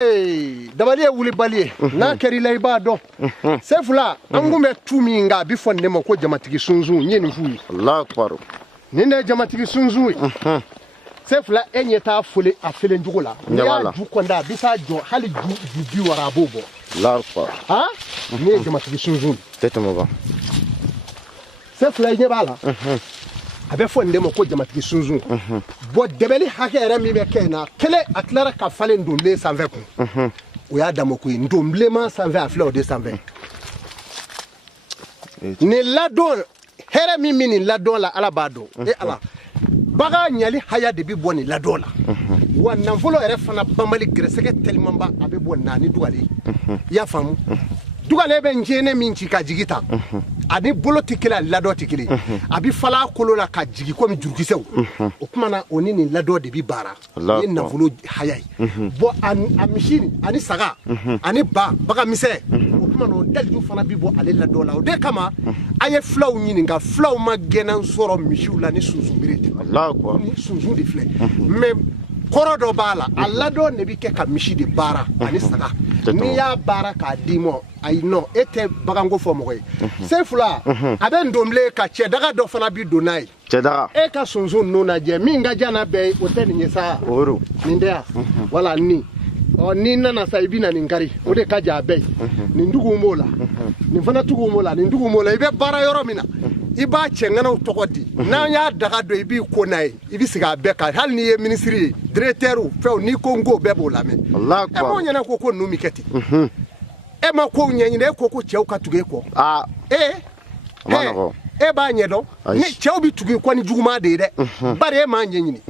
Dabali wuli bali na kari la ibado sefula angume tuminga bifo ndemo ko jamatigi sunzu nyeni hui Allah akbar ninde jamatigi sunzu sefula enye ta fule afele njugula ya jukonda bisa jo hali ju wara bobo Allah akbar ha ne jamatigi sunzu tetamo ba sefula nye bala abe fo ndemo ko jamatigi sunzu bo debeli hakere mi be kena kele atlara ka fale ndumle sanve ko o ya damo ko ndumle ma sanve afle de sanve ni ladon here mi mini ladon la alabado e ala baga nyali haya de bi boni ladon la wannan folo ere fana bambali greseke tellement ba abe bonna ni dugali ya famu dugale be njene minchi ka jigita ani bolo tikila lado tikili abi fala kolola ka jigi ko mi jurgisew o kuma na oni ni lado de bi bara ni na vulu hayai bo an amishini ani saga ani baga mise o kuma no dalju fana bi bo ale lado la o de kama aye flaw nyini nga flaw ma genan soro mishiula ni suzu birete Allah ko ni suzu de fle mais korodo bala alado ne bi ke ka mishi de bara ani saga ni ya bara ka dimo ay no ete bagango fo moy sefula abe ndomle ka che daga do fana bi donai che daga e ka sunzu no na je minga jana be oteni nyesa oro nindea wala ni o ni nana saibina ni ngari o de ka ja be ni ndugu mola ni fana tugu mola ni ndugu mola ibe bara yoro mina iba chengana utogodi na ya daga do ibi ko nai ibi siga be ka hal ni ministry directeur fe ni kongo be bo lame Allah ko e mo nyana ko ko numi keti e ma ko nyenyi ne ko ko chew ka tuge ko e ba nyedo ni chew bi tuge ko ni juguma de bare ma nyenyi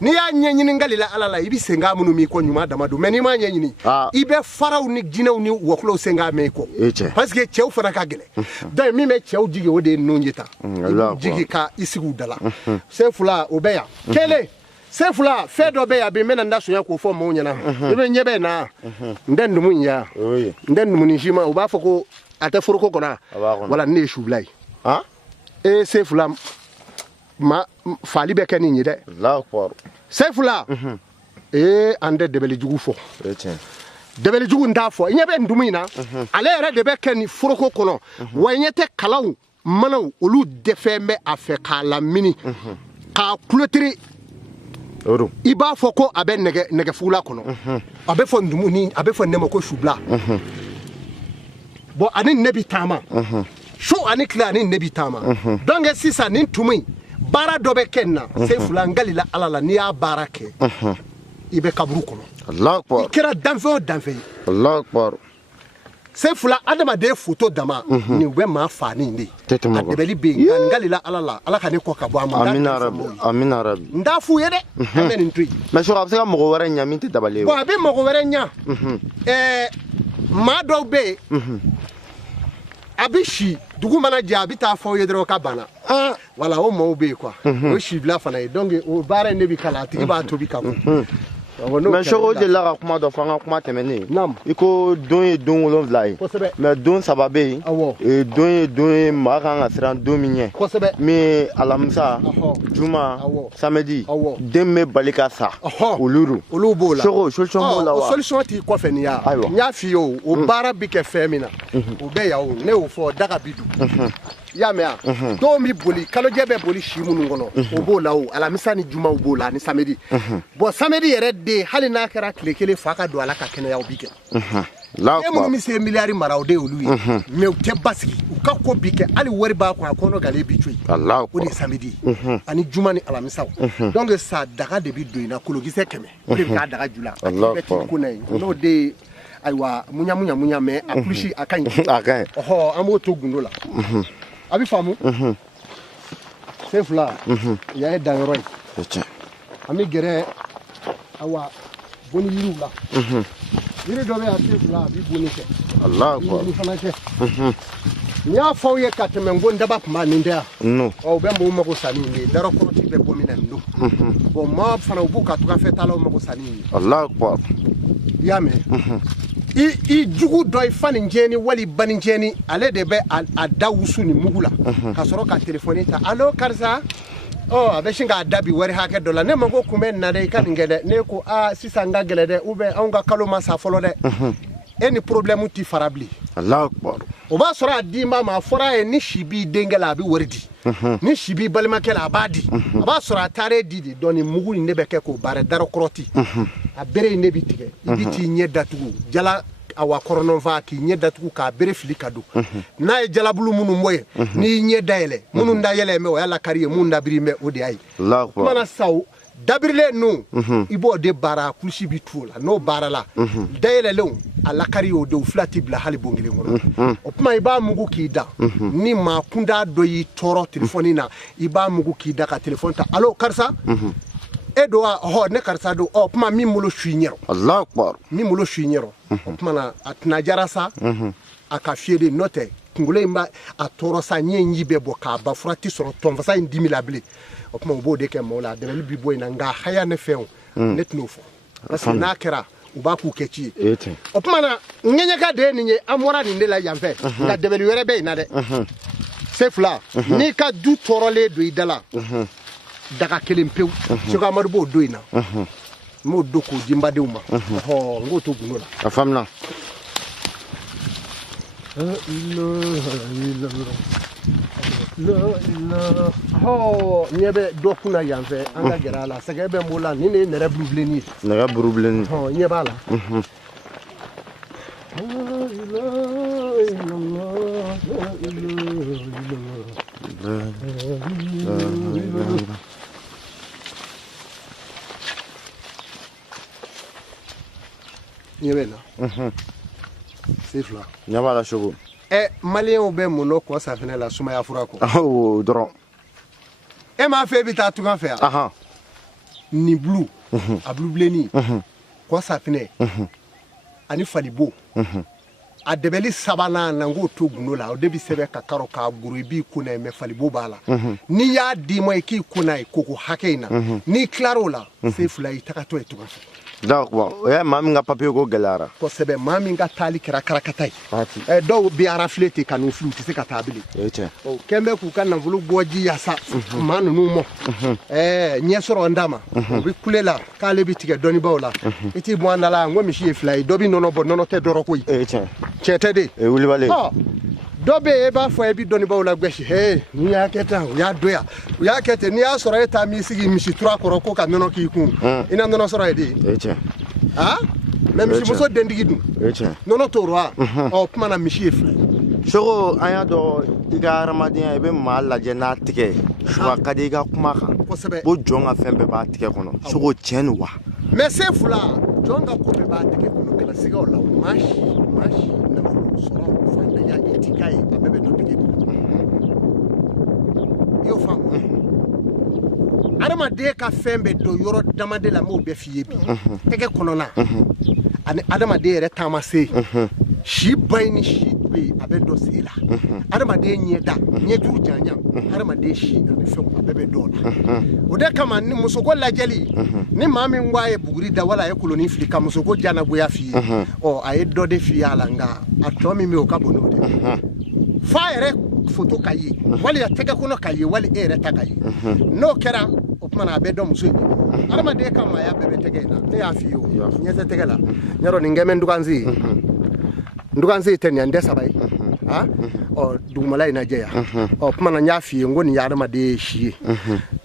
ni ya nyenyi ngalila alala ibi senga munu mi ko nyuma damadu meni ma nyenyi ibe faraw ni jinaw ni woklo senga me ko parce que chew fara ka gele da mi me chew jige o de no njita jigi ka isigu dala se fula obeya kele sefula fedo be ya be mena ndaso ya ko fo mo nyana ibe nyebe na ndendu munya ndendu munishima uba foko atafuru ko kona wala ne shublai e sefula ma fali be kani nyide Allah akbar sefula ande debeli jugu fo debeli jugu ndafo nyebe ndumina ale re de be kani furoko kono wanyete kalaw manaw olu defembe afeka la mini ka clôturer oro iba foko abe nege fula kono abe fo ndumuni abe fo nemo ko shubla bo ani nebi tama sho ani kla ani nebi tama donc sisa ni tumi bara dobe kenna se fula ngalila alala ni ya barake ibe kabru kono Allah akbar kira danfo danfe Allah akbar se fula adama de photo dama ni we ma fa ni ndi adebeli be ngalila alala alaka ni ko ka bo amanda amina rabbi ndafu yede amen ntui mais so absega mo wara nyami te dabale bo abi mo wara nya ma do be abishi dugu mana je abita fo yedro ka bana wala o mo be quoi o shi bla fana donc o bare ne bi kala ti ba to bi ka mais so de la kuma do fanga kuma temeni iko don wolonvlai mais don sababe e don maranga sran dominien mais alamsa juma samedi demme balika sa oluru olubola solution mola wa solution ti ko fe ni ya nya fi o bara bi ke femina o be ya o ne o fo daga bidu ya me a do mi boli kalo jebe boli shimu ngono o bola o alamisa ni juma o bola ni samedi bo samedi yere de halina kara klekele faka do ala ka kene ya obike la ko mi se milliard maraw de olu me o te baski o ka ko bike ali wori ba ko akono gale bi tui Allah o ni samedi ani juma ni alamisa donc ça daga de bi do ina ko logise keme o de ka daga jula beti ko nay no de aywa munya me aplushi akan amo to gundo la abi famu sefla ya e danroy ami gere awa boni yiru la yiru do be a sefla bi boni ke Allah ko ni fana ke nya fawye kateme ngonda ba kuma ni ndia no o be mo mako sani ni daro ko ti be bomina ndo bo ma fana buka to ka fetala o mako sani Allah ko ya me i jugu do ifani njeni wali bani njeni ale de be a dawusu ni mugula ka soro ka telefoni ta allo karsa oh a bɛ sin k'a da bi wari hakɛ dɔ la ne ma ko kun bɛ na dɛ I ka nin kɛ dɛ ne ko sisan n ka gɛlɛ dɛ ou bien anw ka kalo ma sa fɔlɔ dɛ e ni problème ti fara bilen Allahu akbar o b'a sɔrɔ a di ma a fɔra ye ni si b'i denkɛ la a bɛ wari di ni si b'i balimakɛ la a b'a di a b'a sɔrɔ a taara di de dɔnni mugu in de bɛ kɛ k'o baara darakɔrɔti a bere in de bi tigɛ I bi t'i ɲɛ datugu jala awa kɔrɔnɔnfa k'i ɲɛ datugu k'a bere fili ka don n'a ye jalabulu minnu bɔ ye n'i ɲɛ dayɛlɛ minnu dayɛlɛ mɛ o y'a lakari ye minnu dabiri mɛ o de y'a ye mana saw dabirilen nu I b'o de baara kulusi bi tu o la n'o baara la dayɛlɛlenw a lakari y'o de o fila ti bila hali bon kelen kɔnɔ o tuma I b'a mugu k'i da ni maa kunda dɔ y'i tɔɔrɔ telefɔni na I b'a mugu k'i da ka telefɔni ta allo karisa e do ne karisa do tuma min bolo su I ɲɛrɔ Allahu akbar min bolo su I ɲɛrɔ o tuma na a tɛna jara sa a ka fiyɛ de n'o tɛ kunkolo in b'a a tɔɔrɔ sa ɲɛ in ji bɛ bɔ k'a ba fura ti sɔrɔ tɔnfasa in dimi la bilen o tuma u b'o de kɛ maaw la dɛmɛli bi bɔ in na nka haya ne fɛnw ne tɛn'o fɔ parce que n'a kɛra u b'a k'u kɛ ci ye o tuma na ŋɛɲɛka de ye nin ye an bɔra nin de la yan fɛ nka dɛmɛli wɛrɛ bɛ yen na dɛ se fila n'i ka du tɔɔrɔlen don I da la daga kelen pewu Seko Amadu b'o don in na n b'o don k'o di n badenw ma n k'o to gundo la a faamuna ɲɛ bɛ dɔ kunna yan fɛ an ka gɛrɛ a la sɛgɛ bɛ n bolo la nin de ye nɛrɛ burubilenni ye nɛgɛ burubilenni ɲɛ b'a la ɲɛ bɛ na se fila ɲɛ b'a la Seko maliyɛnw bɛ mun n'o kɔ safinɛ la sumaya fura kɔ dɔrɔn e m'a fɛ I bɛ taa tunga fɛ yan ni bulu a bulubilenni kɔ safinɛ ani falibo a dɛbɛli sabanan na n k'o to gundo la o de bi sɛbɛn ka karo k'a goro I b'i kun na ye mais falibo b'a la n'i y'a d'i ma I k'i kun na ye koko hakɛ in na n'i tilar'o la se fila I tagatɔ ye tunga fɛ d'accord o ye maa min ka papier ko gɛlɛyara kosɛbɛ maa min ka taali kɛra karakata ye dɔw bi arafile ten ka n'u fili u tɛ se ka taa bilen o kɛn bɛ k'u ka nafolo bɔ ji yasa maa ninnu mɔ ɲɛ sɔrɔ n d'a ma o bi kule la k'ale bi tigɛ dɔnnibaw la I t'i bɔ an da la n ko misi ye fila ye dɔ bi nɔnɔ bɔ nɔnɔ tɛ dɔrɔ koyi tiɲɛ tɛ de wulibali dɔ bɛ yen e b'a fɔ e bi dɔnnibaw la gosi n'i y'a kɛ tan u y'a don yan u y'a kɛ ten n'i y'a sɔrɔ e taa m'i sigi misi tura kɔrɔ ko ka nɔnɔ k'i kun I na nɔnɔ sɔrɔ ye de mais misimuso dentigi dun nɔnɔ t'o rɔ wa tuma na misi ye fila Seko an y'a dɔn I ka hadamadenya I bɛ maa lajɛ n'a tigɛ suba ka di I ka kuma kan kosɛbɛ ko jɔn ka fɛn bɛɛ b'a tigɛ kɔnɔ Seko tiɲɛ don wa mais se fila jɔn ka ko bɛɛ b'a tigɛ kɔnɔ kana sigaw la maa si nafolo sɔrɔ fantanya I ti k'a ye a bɛɛ bɛ dɔ tigɛ de la I y'o faamu adamaden ka fɛn bɛ don yɔrɔ damade la n b'o bɛɛ f'i ye bi tɛgɛ kɔnɔna ani adamaden yɛrɛ taama se si ba ni si be a bɛ dɔ se la adamaden ɲɛda ɲɛjuru janya adamaden si ani fɛnw a bɛɛ bɛ dɔ la o de kama ni musoko lajɛli ni maa min ko a ye buguri da wala a ye kolonin fili ka musoko janagoya f'i ye a ye dɔ de f'i ye a la nka a tɔ min bɛ o ka bon n'o de f'a yɛrɛ foto ka ye wali a tɛgɛ kɔnɔ ka ye wali e yɛrɛ ta ka ye n'o kɛra o tuma na a bɛ dɔn muso in adamaden ka maaya bɛɛ bɛ tɛgɛ in na ne y'a f'i ye o ɲɛ tɛ tɛgɛ la ɲarɔ nin kɛ mɛ nduganzi tɛ nin n dɛ saba ye dugumala in lajɛ yan tuma na n y'a f'i ye n ko nin ye adamaden si ye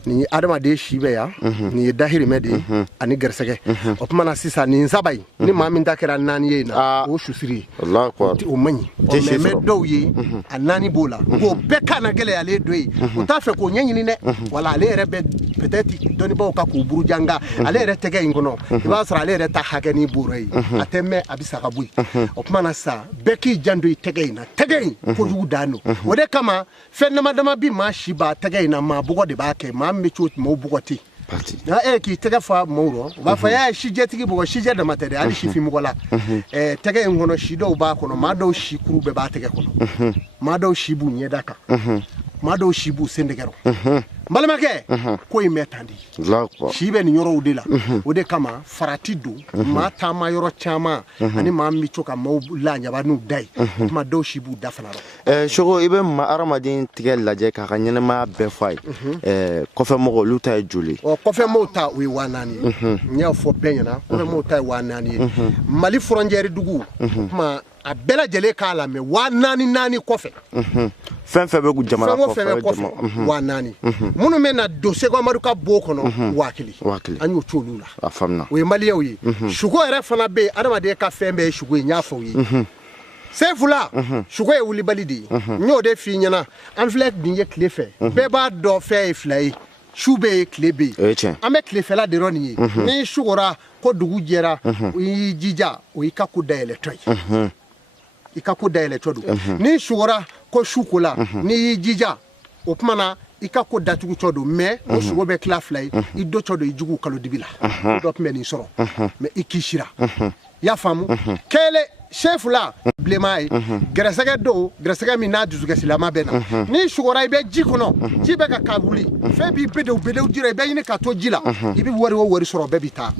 nin ye adamaden si bɛ yan nin ye dahirimɛ de ye ani gɛrɛsɛgɛ o tuma na sisan nin saba in ni maa min ta kɛra naani ye na o susiri ye o man ɲi mɛ dɔw ye a naani b'o la k'o bɛɛ kan na gɛlɛyalen dɔ ye o t'a fɛ k'o ɲɛɲini dɛ wala ale yɛrɛ bɛ peut-être dɔnnibaw ka k'u buruja nka ale yɛrɛ tɛgɛ in kɔnɔ I b'a sɔrɔ ale yɛrɛ ta hakɛ ni bɔrɔ ye a tɛ mɛn a bɛ sa ka bɔ yen o tuma na sa bɛɛ k'i janto I tɛgɛ in na tɛgɛ in kojugu dan don o de kama fɛn dama dama bi maa si b'a tɛgɛ in na maa bɔgɔ de b'a kɛ maa min bɛ cogo maaw bɔgɔ ten k'i tɛgɛ fa maaw rɔ u b'a fɔ sijɛtigi bɔgɔ sijɛ dama tɛ dɛ hali sifin mɔgɔ la tɛgɛ in kɔnɔ si dɔw b'a kɔnɔ maa dɔw si kuru bɛɛ b'a tɛgɛ kɔnɔ maa dɔw si b'u ɲɛda kan maa dɔw si b'u sen dɛgɛ rɔ Mbalamake ko i metandi si be ni yoro de la o de kama farati do mata ma yoro chama ani ma mi choka ma la nya ba nu dai ma do shi bu da fana shogo ibe ma aramadin tigel laje ka kanyene ma be fay ko fe mo lu tay juli o ko fe mo ta wi wanani nya fo penyana ko fe mo ta wanani mali frontière dugu ma a bela jele kala me wanani kofe fen fe be gu jamana kofe wanani munu mena dossier ko amadu ka bo kono wakili anyu cholula afamna we maliya wi shugo ere fana be adama de ka fembe shugo nya fo yi sefula shugo e wuli balidi nyo de fi nyana an flek binye klefe be ba do fe flai shube klebe ame klefe la de roni ni shugora ko dugu jera yi jija o ikaku dele toy ikaku dele todu ni shugora ko shukula ni jija o pmana ikaku datugu todu me o shugo be klaflay i do todu ijugu kalo dibila do pmeni soro me ikishira ya famu kele chef la blemay gresega do gresega mi na duzuga silama bena ni shugora ibe jikono jibe ka kabuli fe bi bedew jira ibe ni ka to jila ibi wori soro be bita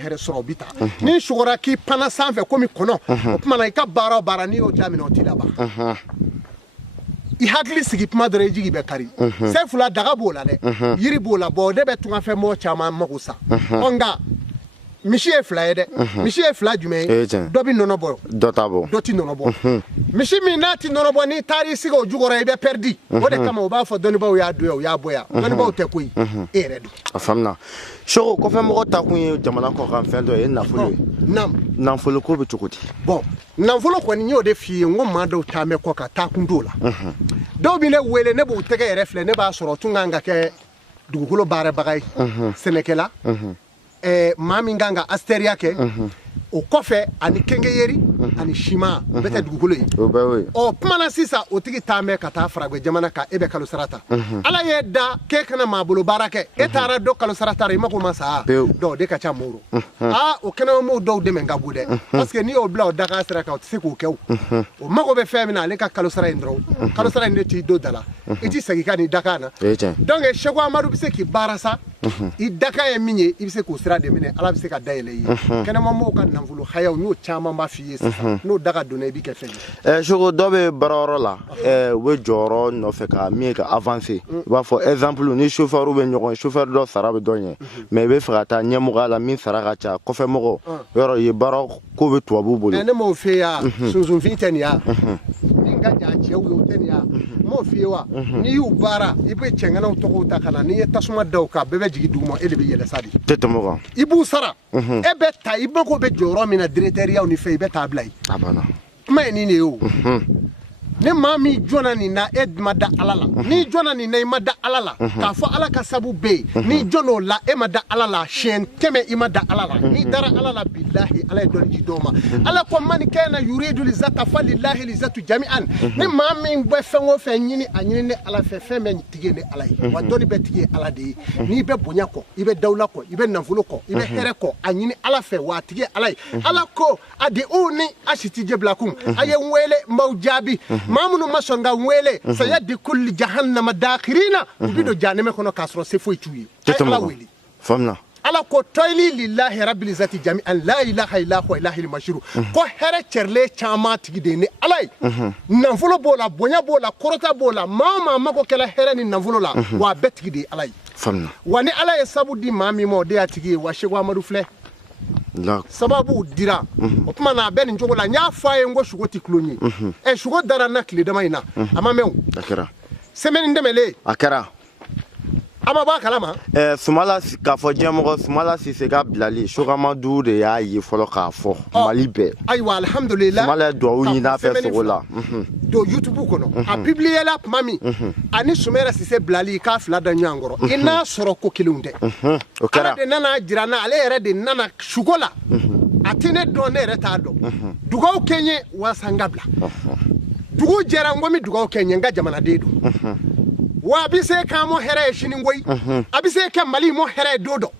here soro bita ni shugora ki pana sanfe komi kono o pmana ka bara ni o jamino tilaba I hagli sigi pma dore jigi be kari chef la daga bola de yiri bola bo de be tunga fe mo chama makusa onga Michi e fla ede michi e fla jume dobi nonobo dotabo doti nonobo michi mi nati nonobo ni tari sigo jugora ibe perdi o de kama o ba fo doni ba o ya do ya boya doni ba o te koyi e redu afamna shogo ko fe mo ta kun jamana ko kan fe do e na fulu nam fulu ko be tukuti bon nam fulu ko ni o de fi ngom ma do ta me ko ka ta kun dola do bi le wele ne bo tege refle ne ba soro tunga nga ke dugukolo bare bagay senekela mami nganga asteria ke o kofe ani kengeyeri ani shima beta dugukolo yi o pmana sisa o tigi tame kata fragwe jamana ka ebe kalo sarata ala yeda ke kana mabulo barake etara do kalo sarata re mako masa do de ka cha moro o kana mo do de menga bude parce que ni o bla o daga sera ka o tse ko kew o mako be femina le ka kalo sara indro kalo sara ndeti do dala iti sagika ni dakana donc e chego amadu bise ki barasa I daka e minye ibise ko sira de mine ala bise ka dayele yi kana mo ka nanvulu haya no chama ma fiye no daga dona bi ke fe jogo dobe baroro la we joro no fe ka mi ka avancer ba for exemple ni chauffeur be nyoko chauffeur do sarabe donye mais be frata nyemu gala min saraka cha ko fe mo yoro ye baro ko be to abubulo ne mo fe ya sunsun fiteni ya ninga ja chewu tenia mo fiwa ni yu bara ibe chengana utoko utakana ni tasuma dauka bebe jigi dumo elebe yele sadi tetemoga ibu sara ebe ta ibe ko be joro mina directoria ni fe ibe tablay abana ma ni ne o ne mami jona ni na edmada alala ni jona ni na imada alala ka fo ala ka sabu be ni jono la emada alala shen teme imada alala ni dara alala billahi ala don jidoma ala ko man kana yuridu li zata falillahi li zatu jami'an ni mami be fengo fe nyini anyini ne ala fe fe men tige ne ala wa doni be tige ala de ni be bonya ko ibe dawla ko ibe nanfulo ko ibe here ko anyini ala fe wa tige ala ko ade uni ashiti jeblakum aye wele mawjabi mamunu masonga wele sayadi kulli jahannama dakhirina bido janeme kono kasro se foi tuyi ala weli famna ala ko toyli lillahi rabbil zati jami'an la ilaha illa huwa ilahil mashru ko here cerle chama tigide ni alay nanfulo bola bonya bola korota bola mama mako kala here ni nanfulo la wa betigide alay famna wani alay sabudi mami mo de atigi wa shegwa madu fle sababu dira o kuma na ben njogo la nya faye ngo shugo tiklonyi shugo dara na kle dama ina ama mew akara semaine ndemele akara ama ba kalama sumala ka fo jemo sumala si se ga blali shugama du de ya yi folo ka fo malibe aywa alhamdulillah sumala do wi na fe so la do youtube kono a publier la mami ani sumera si se blali ka fla da nyangoro ina soro ko kilunde okara de nana jirana ale ere de nana shugola atine do ne reta do dugaw kenye wasangabla dugu jera ngomi dugaw kenye nga jamana dedo wa bise ka mo here shini ngoy abise ke mali mo here dodo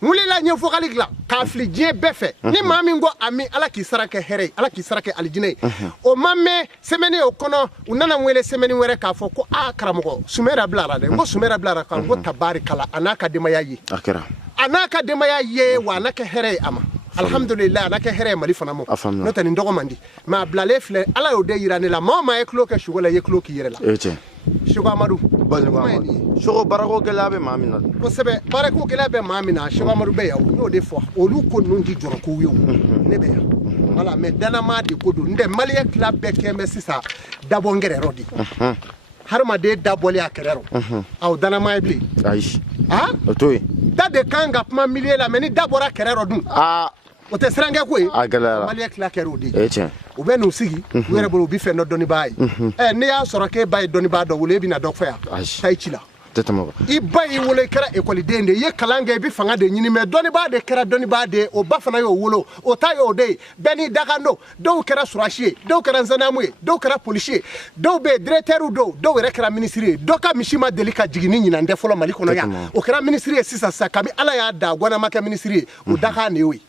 mulila nye fokali gla ka fili je befe ni mami ngo ami ala ki sarake here ala ki sarake aljine o mamme semeni o kono unana mwele semeni were ka fo ko akramo sumera blara de ngo sumera blara ka ngo tabarikala anaka de mayayi akira anaka de mayayi wa anaka here ama alhamdulillah anaka here mali fana mo no tani ndogo mandi ma blale fle ala yo de yirane la mama e klo ke shugola ye klo ki yere la Shugo Amadou Shugo barako gelabe mamina ko sebe barako gelabe mamina Shugo Amadou be yaw no de fo olu ko nungi joro ko wiyo ne be wala me dana ma de ko do nde maliye club be kembe sisa dabo ngere rodi har ma de dabo li akerero aw dana ma ibli aish otoy da de kanga pma miliye la meni dabo ra kerero dun o te srange ko maliye club kero di o be no sigi were bo bi fe no doni bay ne ya soro ke bay doni ba do wole bi na dok fa tay ci la tetamo I bay wole kera école dende ye kalanga bi fanga de nyini me doni ba de kera doni ba de o ba fana yo wolo o tayo de beni dagando do kera surachie do kera nzanamu do kera policier do be directeur do were kera ministre do ka mishima delika jigini nyina nde folo mali kono ya o kera ministre sisa sakami ala ya da gwana maka ministre o daga ne wi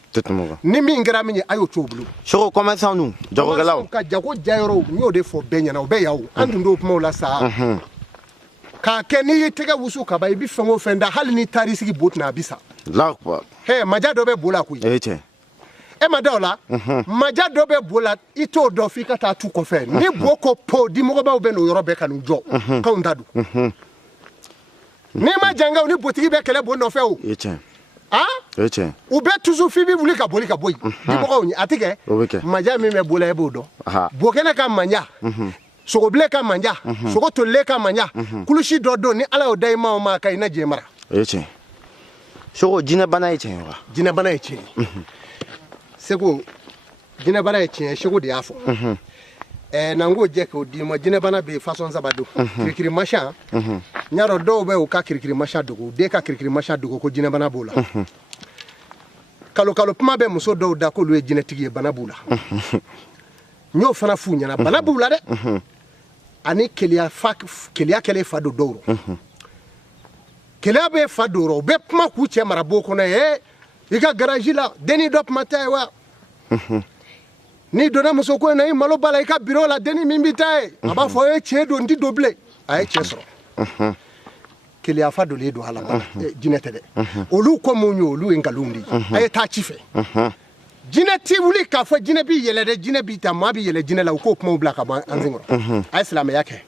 ni mi ngara mi ayo chobulu Shugo commerçant nous jago galaw ka jago jayro nyo de fo benya na obe yawo andu ndo pmo la sa ka keni tega wusu ka bay bi fango fenda hal ni tarisigi botna bisa lakwa he maja do be bola ku e madola maja do be bola ito do fika ta tu ko fe ni boko po di mo ba be no yoro be kanu jo ka undadu ni ma janga ni botigi be kele bo no fe o ou be toujours fibi vuli ka boli ka boy di boko ni atike maja mi me bola e bodo bokene ka manja sogo ble ka manja sogo to le ka manja kulushi dodo ni ala o dai ma o ma kai na jemara sogo jina bana eche sego jina bana eche sogo de afo nango je ko di mo jina bana be façon zabado kirikiri masha nyaro do be o ka kirikiri masha dogo de ka kirikiri masha dogo ko jina bana bola kalo puma be muso do da ko lu jina tigi bana bola nyo fana fu nyana bana bola de ani kelia kele fado doro kelia be fadoro be puma ku che marabo ko na iga garage la deni dop mata wa ni dona muso ko na malo bala ka biro la deni mimbitae aba fo che do ndi doble ay che so kelia fado le do hala jinete de olu ko munyo olu engalundi ay ta chife jine ti wuli ka fo jine bi yele de jine bi ta ma bi yele jine la ko kuma bla ka ba anzingoro ay islam yake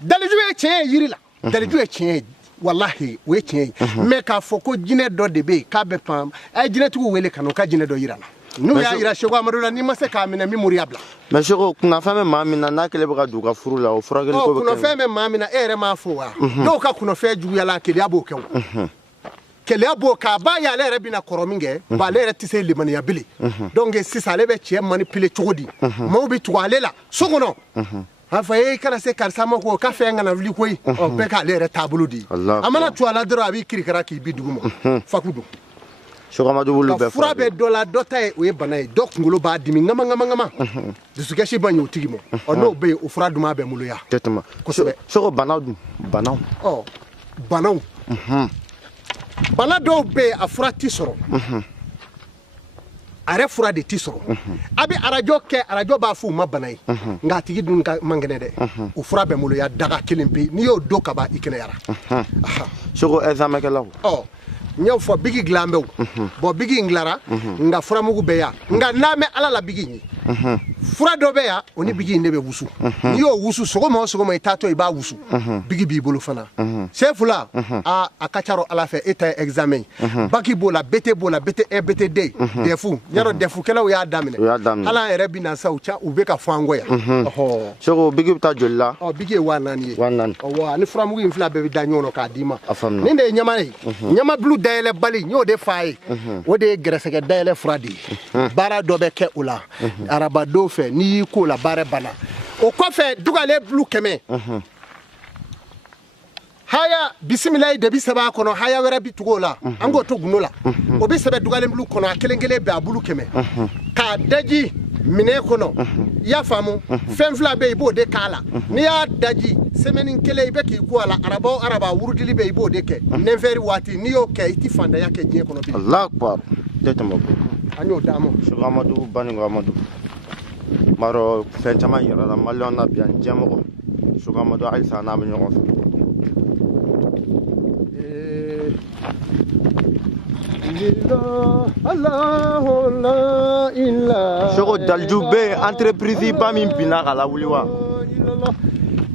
daliju e che yiri la daliju e che wallahi we che me ka fo ko jine do de be ka be pam ay jine tu wele kanu ka jine do yira la nu ya ira Shugo Amadou la ni ma se ka mina memoriable mais Shugo kuna femme mamina na kele baka duka furu la o fura gele ko be kuna femme mamina ere ma fo wa do ka kuna fe ju ya la kele abo ke kele abo ka ba ya le rebina korominge ba le re tise limani ya bili donc si ça le be che manipuler chodi mo bi to ale la sogono afa kana se karsa mo ko ka fe ngana vli koy o be ka le re tabulu di amana to ala dro abi kirikara ki bi dugumo fakudu Shugo Amadou wulu be fura be dola dota e o banay dok ngolo ba dimi ngama de su keshi banyo tigimo o no be o fura duma be mulu ya tetuma Shugo banaw banaw bana do be a fura tisoro are fura de tisoro abi arajo ba fu ma banay nga tigi dun ka mangene de o fura be mulu ya daga kilimpi ni yo do ka ba ikene yara Shugo examen kala nyaw fo bigi glambew bo bigi nglara nga fura mugu beya nga name ala la bigi ni fura do beya oni bigi ndebe wusu ni yo wusu sogo mo itato e ba wusu bigi bi bolo fana chefula a akacharo ala fe eta examen baki bola bete BTD defu nyaro defu kala ya damine ala erebi na saucha ubeka fango ya Shugo bigi ta jolla bigi wanani ni fura mugu infla be danyono ka dima ninde nyama blue daele bali nyo de fay o de greseke daele fradi bara do be ke ula araba do fe ni ko la bare bana o ko fe dugale blue keme haya bismillah de bisaba kono haya wera bitugola ango to gunola o bisaba dugale blue kono akelengele be abulu keme ka daji mine kono ya famu femfla be bo de kala ni ya daji semaine kele ibe ki ko ala araba wurudili be ibo de ke neveri wati ni yo ke iti fanda yake je kono bi Allah akbar tetamo anyo damo Amadou bani Amadou maro fentama yara la malon na bian jamo Amadou Aïssa na bi ñoko Allah la ilaha Sogo daljube entreprise ba min bina kala wuliwa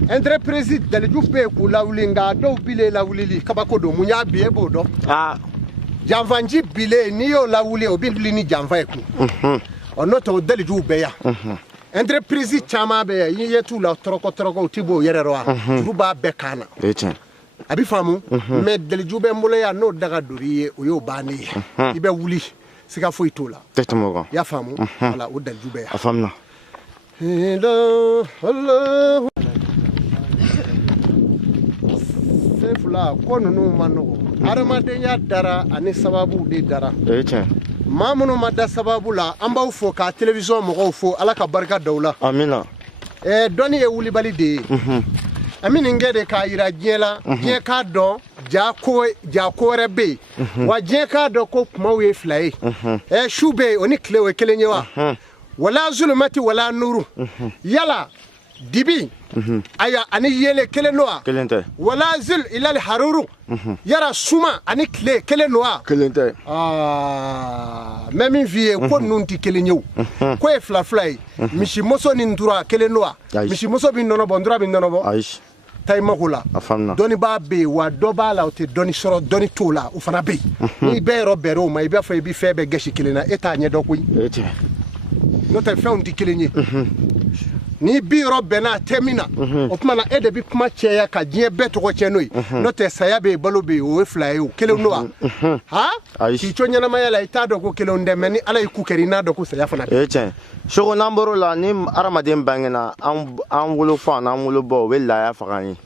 entreprise daljube ku lawlinga do bile lawlili kabako do munya biye bodo janvanji bile ni yo lawli obili ni janva eku onoto daljube ya entreprise chama be yetu la troko tibo yerero tuba bekana abi famu mais daljube mbole ya no daga doriye o yo bani ibe wuli sika foi tola tetamo ya famu wala o daljube ya afamna Allah sefula kono no mano aramadenya dara ani sababu de dara mamuno madda sababu la ambaw fo ka television mo fo ala ka barka dawla amina doni e wuli bali de amini ngede ka ira jela je ka do jako rebe wa je ka do ko kuma we flay shube oni klewe kelenyewa wala zulumati wala nuru yala dibi aya ani yele kelenoa kelente wala zil ila al haruru yara suma ani kle kelenoa kelente même vie ko nunti kelenyew ko e flaflay mishi moso ni ndura kelenoa mishi moso bi nono bondura bi nono bo aish tay makula afamna doni ba be wa do ba la te doni soro doni tola u fana be ni be robero ma ibe fa bi febe geshi kelena eta nye do kuy no te fe on di kelenye ni bi robena temina o kuma na ede bi kuma cheya ka je beto ko chenoi no te saya be balo be o fly o kelenoa ha ki chonya na mayala itado ko kelonde meni ala ikukeri na do ko saya fana Sogo namboro la ni aramadem bangena an wolo fa na wolo bo we la ya faga ni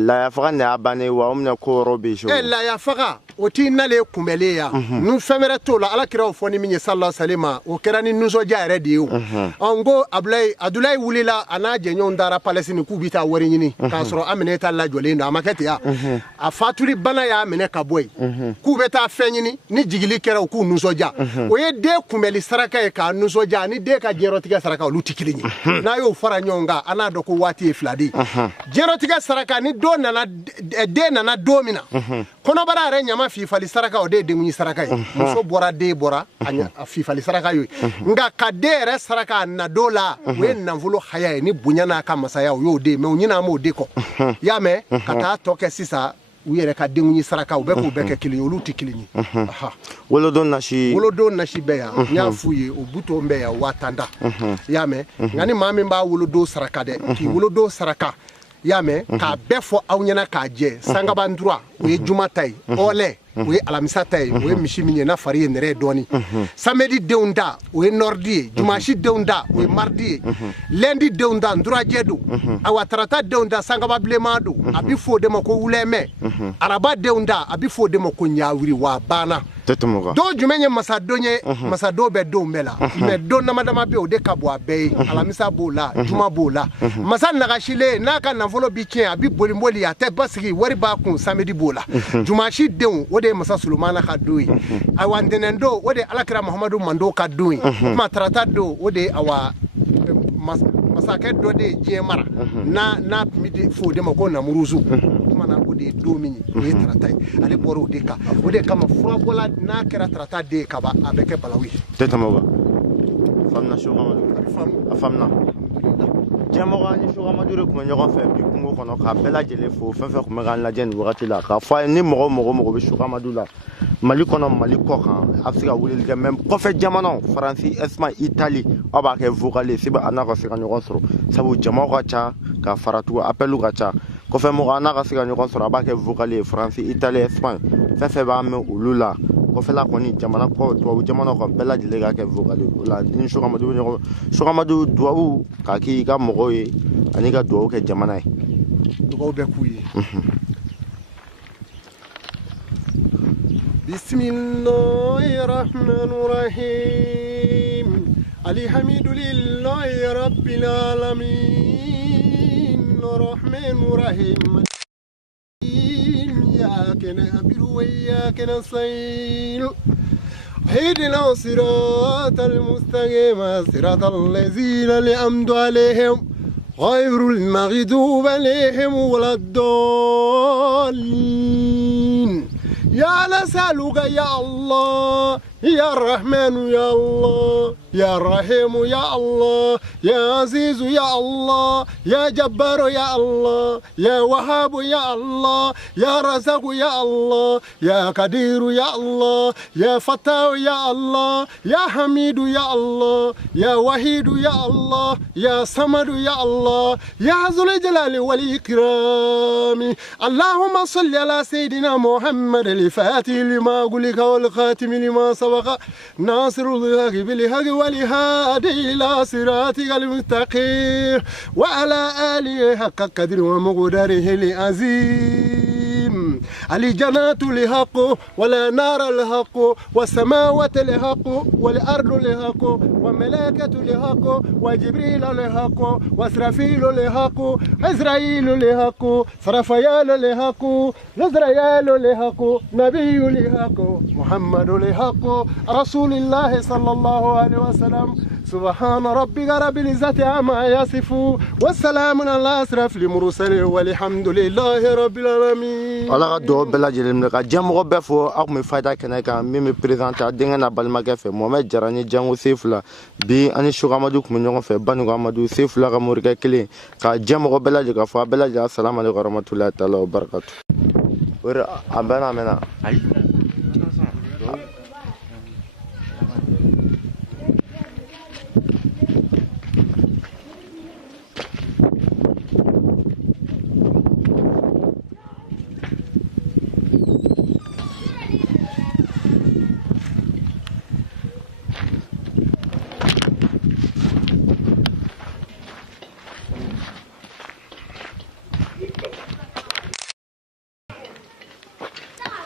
la ya faga na abane wa omna ko robe so la ya faga o ti nale kumele ya nu femere to la ala kira o foni minye sallallahu salima o kera ni nuzo jaare di o ango adulay wulila ana je nyon dara palestine ku bita wori nyini ka soro amene ta la jole nda makete ya a faturi bana ya amene ka boy ku beta fenyini ni jigili kera ku nuzo ja o ye de kumeli saraka e ka nuzo ja ni de ka jerotiga saraka olu tikilinyi na yo fara nyonga ana do ko wati e fladi jerotiga saraka ni do nana de nana domina kono bara re nyama fi fali saraka o de munyi saraka yi so bora de bora anya fi fali saraka yi nga ka de re saraka na dola we na vulu haya ni bunyana ka masaya yo de me unyina mo de ko ya me kata toke sisa uyere ka dengunyi saraka ubeko ubeke kili oluti kilinyi wolo don nashi beya nya fuye obuto mbeya watanda yame ngani mami mba wolo do saraka de ki wolo do saraka yame ka befo awnyana ka je sanga bandura we jumatai ole we alamisatai we mishiminye na fariye nere doni samedi deunda we nordi jumashi deunda we mardi lundi deunda ndura jedu awatarata deunda sanga bablemadu abifo de mako wuleme araba deunda abifo de mako nyawiri wa bana do jumenye masado be do mela me do na madama be o de kabwa be alamisa bola juma bola masan nagashile naka na volo bikin abi bolimboli ya te basigi wari ba kun samedi bola jumashi deun wode masa sulumana ka doyi awandenendo wode alakira muhammadu mando ka doyi ma trata do wode awa masake do de jemara na midi fo de mako na muruzu mana wode domini e trata ale boro de ka wode kama fura bola na kera trata de ka ba abeke balawi tetamo famna shoga famna Jamora ni shoga madure ko nyoga fe bi kungo kono ka bela jele fo fe ko megan la jen wurati la ka fa ni mogo be shoga madula mali kono mali ko kan afrika wulil de même ko fe jamano france esma italie aba ke vokale siba anaka se kan nyoga soro sabu jamora cha ka faratu appelu ka cha ko fe mo anaka se kan nyoga soro aba ke vokale france italie espagne fe ba me ulula ko fe la koni jamana ko to jamana ko bela jele ka ke vokale la ni shoga madu duau ka ki ka mogo ye ani ka duau ke jamana ye duau be kuyi bismillahir rahmanir rahim alhamdulillahi rabbil alamin الرحمن الرحيم إياك نعبد وإياك نستعين اهدنا الصراط المستقيم صراط الذين أنعمت عليهم غير المغضوب عليهم ولا الضالين يا نسألك يا الله يا الرحمن يا الله يا الرحيم يا الله يا عزيز يا الله يا جبار يا الله يا وهاب يا الله يا رزاق يا الله يا قدير يا الله يا فتاح يا الله يا حميد يا الله يا وحيد يا الله يا صمد يا الله يا ذو الجلال والإكرام اللهم صل على سيدنا محمد الفاتح لما أغلق والخاتم لما سبق ناصر الحق بالحق والهادي إلى صراطك المستقيم وعلى آله حق قدر ومقداره العظيم الجنات لحق ولا نار لحق والسماوات لحق والأرض لحق وملائكة لحق وجبريل لحق وإسرافيل لحق إسرائيل لحق صرفيال لحق نزريال لحق نبي لحق محمد لحق رسول الله صلى الله عليه وسلم سبحان ربك رب العزة عما يصفون والسلام على أشرف المرسلين والحمد لله رب العالمين. Allah ka duwawu bɛɛ lajɛlen ka diɲɛmɔgɔ bɛɛ fo a kun bɛ fayida kɛnɛ kan min bɛ présenté a denkɛ n'a balimakɛ fɛ Mohamed Jara ni Jango Sefula bi ani Sugu Amadu kun bɛ ɲɔgɔn fɛ Banugu Amadu Sefula ka morikɛ kelen ka diɲɛmɔgɔ bɛɛ lajɛlen ka fɔ a bɛɛ lajɛlen assalamu alaikum warahmatullahi taala wa barakatu. O de a bɛɛ n'a mɛnna.